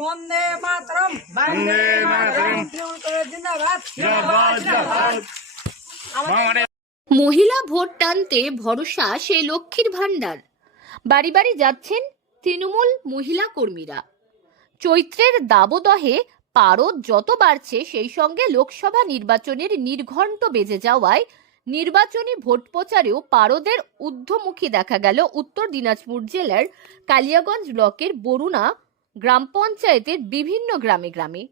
বন্দে মাতরম, বন্দে মাতরম, জিন্দাবাদ, জিন্দাবাদ, জিন্দাবাদ। মহিলা ভোট টানতে ভরসা সেই লক্ষ্মীর ভান্ডার। বাড়ি বাড়ি যাচ্ছেন তৃণমূল মহিলা কর্মীরা। চৈত্রের দাবদহে পারদ যত বাড়ছে, সেই সঙ্গে লোকসভা নির্বাচনের নির্ঘণ্ট বেজে যাওয়ায় নির্বাচনী ভোট প্রচারেও পারদের ঊর্ধ্বমুখী দেখা গেল উত্তর দিনাজপুর জেলার কালিয়াগঞ্জ ব্লকের বরুণা গ্রাম পঞ্চায়েতের বিভিন্ন গ্রামে গ্রামে।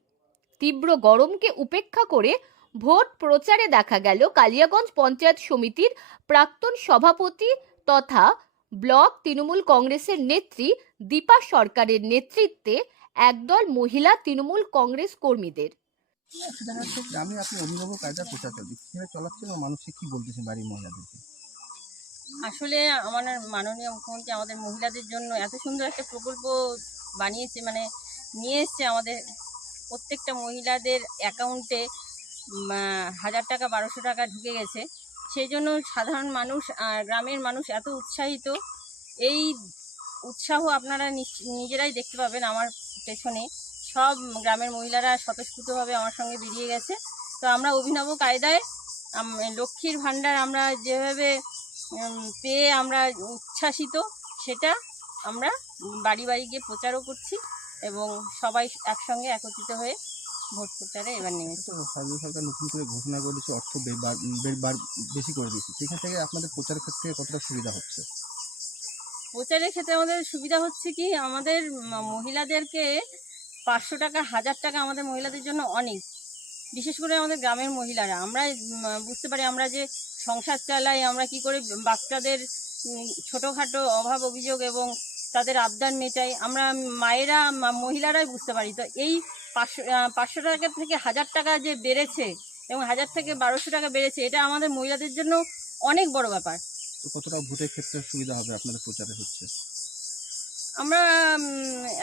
তীব্র গরমকে উপেক্ষা করে ভোট প্রচারে দেখা গেল কালিয়াগঞ্জ পঞ্চায়েত সমিতির প্রাক্তন সভাপতি তথা ব্লক তৃণমূল কংগ্রেসের নেত্রী দীপা সরকারের নেতৃত্বে একদল মহিলা তৃণমূল কংগ্রেস কর্মীদের। গ্রামে আপনি অভিভাবক কায়দা প্রচার চলছে, কিভাবে চলাচ্ছেন ও মানুষকে কি বলতেছেন বাড়ির মহিলাদেরকে? আসলে আমার মাননীয় মুখ্যমন্ত্রী আমাদের মহিলাদের জন্য এত সুন্দর একটা প্রকল্প বানিয়েছে, মানে নিয়ে এসছে আমাদের প্রত্যেকটা মহিলাদের অ্যাকাউন্টে 1000 টাকা 1200 টাকা ঢুকে গেছে। সেই জন্য সাধারণ মানুষ আর গ্রামের মানুষ এত উৎসাহিত। এই উৎসাহ আপনারা নিজেরাই দেখতে পাবেন। আমার পেছনে সব গ্রামের মহিলারা স্বতঃস্ফূর্তভাবে আমার সঙ্গে বেরিয়ে গেছে। তো আমরা অভিনব কায়দায় লক্ষ্মীর ভাণ্ডার আমরা যেভাবে পেয়ে আমরা উচ্ছ্বাসিত, সেটা আমরা বাড়ি বাড়ি গিয়ে প্রচারও করছি এবং সবাই একসঙ্গে একত্রিত হয়ে ভোট প্রচারে এবার নেমেছে। রাজ্য সরকার নতুন করে ঘোষণা করেছে, অর্থ বেশি করে দিয়েছে, সেখান থেকে আপনাদের প্রচারের ক্ষেত্রে কতটা সুবিধা হচ্ছে? প্রচারের ক্ষেত্রে আমাদের সুবিধা হচ্ছে কি, আমাদের মহিলাদেরকে 500 টাকা 1000 টাকা আমাদের মহিলাদের জন্য অনেক। বিশেষ করে আমাদের গ্রামের মহিলারা আমরা বুঝতে পারি আমরা যে সংসার চালাই, আমরা কি করে বাচ্চাদের ছোটোখাটো অভাব অভিযোগ এবং তাদের আবদার মেটাই, আমরা মায়েরা মহিলারাই বুঝতে পারি। তো এই 500 টাকা থেকে 1000 টাকা যে বেড়েছে এবং 1000 থেকে 1200 টাকা বেড়েছে, এটা আমাদের মহিলাদের জন্য অনেক বড় ব্যাপার। তো কতটা ভোটের ক্ষেত্রে সুবিধা হবে আপনাদের প্রচারে হচ্ছে? আমরা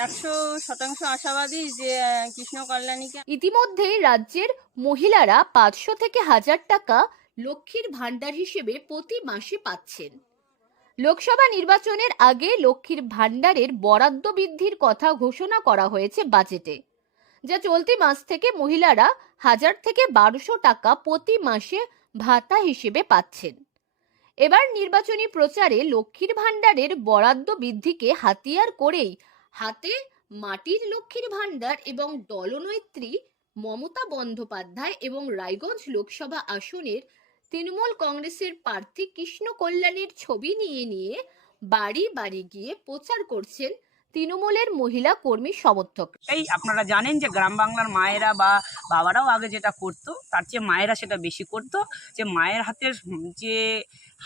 100% আশাবাদী যে কৃষ্ণ কল্যাণীকে। ইতিমধ্যেই রাজ্যের মহিলারা 500 থেকে 1000 টাকা লক্ষ্মীর ভান্ডার হিসেবে প্রতি মাসে পাচ্ছেন। লোকসভা নির্বাচনের আগে লক্ষ্মীর ভান্ডারের বরাদ্দ বৃদ্ধির কথা ঘোষণা করা হয়েছে বাজেটে, যা চলতি মাস থেকে মহিলারা 1000 থেকে 1200 টাকা প্রতি মাসে ভাতা হিসেবে পাচ্ছেন। এবার নির্বাচনী প্রচারে লক্ষ্মীর ভান্ডারের বরাদ্দ বৃদ্ধিকে হাতিয়ার করেই হাতে মাটির লক্ষ্মীর ভান্ডার এবং দলনেত্রী মমতা বন্দ্যোপাধ্যায় এবং রায়গঞ্জ লোকসভা আসনের তৃণমূল কংগ্রেসের প্রার্থী কৃষ্ণ কল্যাণীর ছবি নিয়ে বাড়ি বাড়ি গিয়ে প্রচার করছেন তৃণমূলের মহিলা কর্মী সমর্থক। এই আপনারা জানেন যে গ্রাম বাংলার মায়েরা বা বাবারাও আগে যেটা করতো, তার চেয়ে মায়েরা সেটা বেশি করতো, যে মায়ের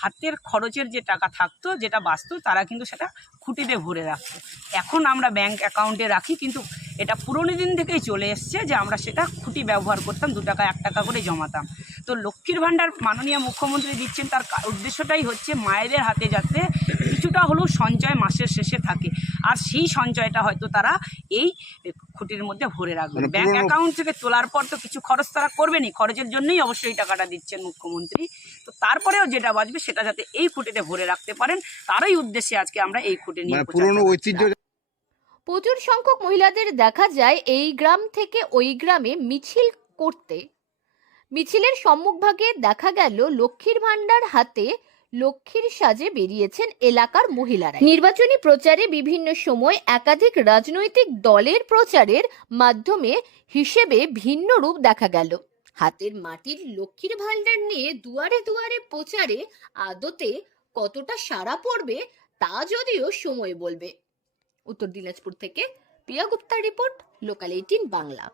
হাতের খরচের যে টাকা থাকতো, যেটা বাঁচতো, তারা কিন্তু সেটা খুঁটিতে ভরে রাখতো। এখন আমরা ব্যাংক অ্যাকাউন্টে রাখি, কিন্তু এটা পুরনো দিন থেকেই চলে এসছে যে আমরা সেটা খুঁটি ব্যবহার করতাম, 2 টাকা 1 টাকা করে জমাতাম। তো লক্ষ্মীর ভাণ্ডার মাননীয় মুখ্যমন্ত্রী দিচ্ছেন, তার উদ্দেশ্যটাই হচ্ছে মায়েদের হাতে যাতে কিছুটা হলেও সঞ্চয় মাসের শেষে থাকে, আর সেই সঞ্চয়টা হয়তো তারা এই খুঁটির মধ্যে ভরে রাখবে। ব্যাংক অ্যাকাউন্ট থেকে তোলার পর তো কিছু খরচ তারা করবেনই, খরচের জন্যই অবশ্যই এই টাকাটা দিচ্ছেন মুখ্যমন্ত্রী। তো তারপরেও যেটা বাঁচবে সেটা যাতে এই খুঁটিতে ভরে রাখতে পারেন, তারই উদ্দেশ্যে আজকে আমরা এই খুঁটি নিয়ে প্রচুর সংখ্যক মহিলাদের দেখা যায় এই গ্রাম থেকে ওই গ্রামে মিছিল করতে। মিছিলের সম্মুখভাগে দেখা গেল লক্ষ্মীর ভান্ডার হাতে লক্ষ্মীর সাজে বেরিয়েছেন এলাকার মহিলারা। নির্বাচনী প্রচারে বিভিন্ন সময় একাধিক রাজনৈতিক দলের প্রচারের মাধ্যমে হিসেবে ভিন্ন রূপ দেখা গেল। হাতের মাটির লক্ষ্মীর ভান্ডার নিয়ে দুয়ারে দুয়ারে প্রচারে আদতে কতটা সাড়া পড়বে তা যদিও সময় বলবে। উত্তর দিনাজপুর থেকে প্রিয়া গুপ্তার রিপোর্ট, লোকাল 18 বাংলা।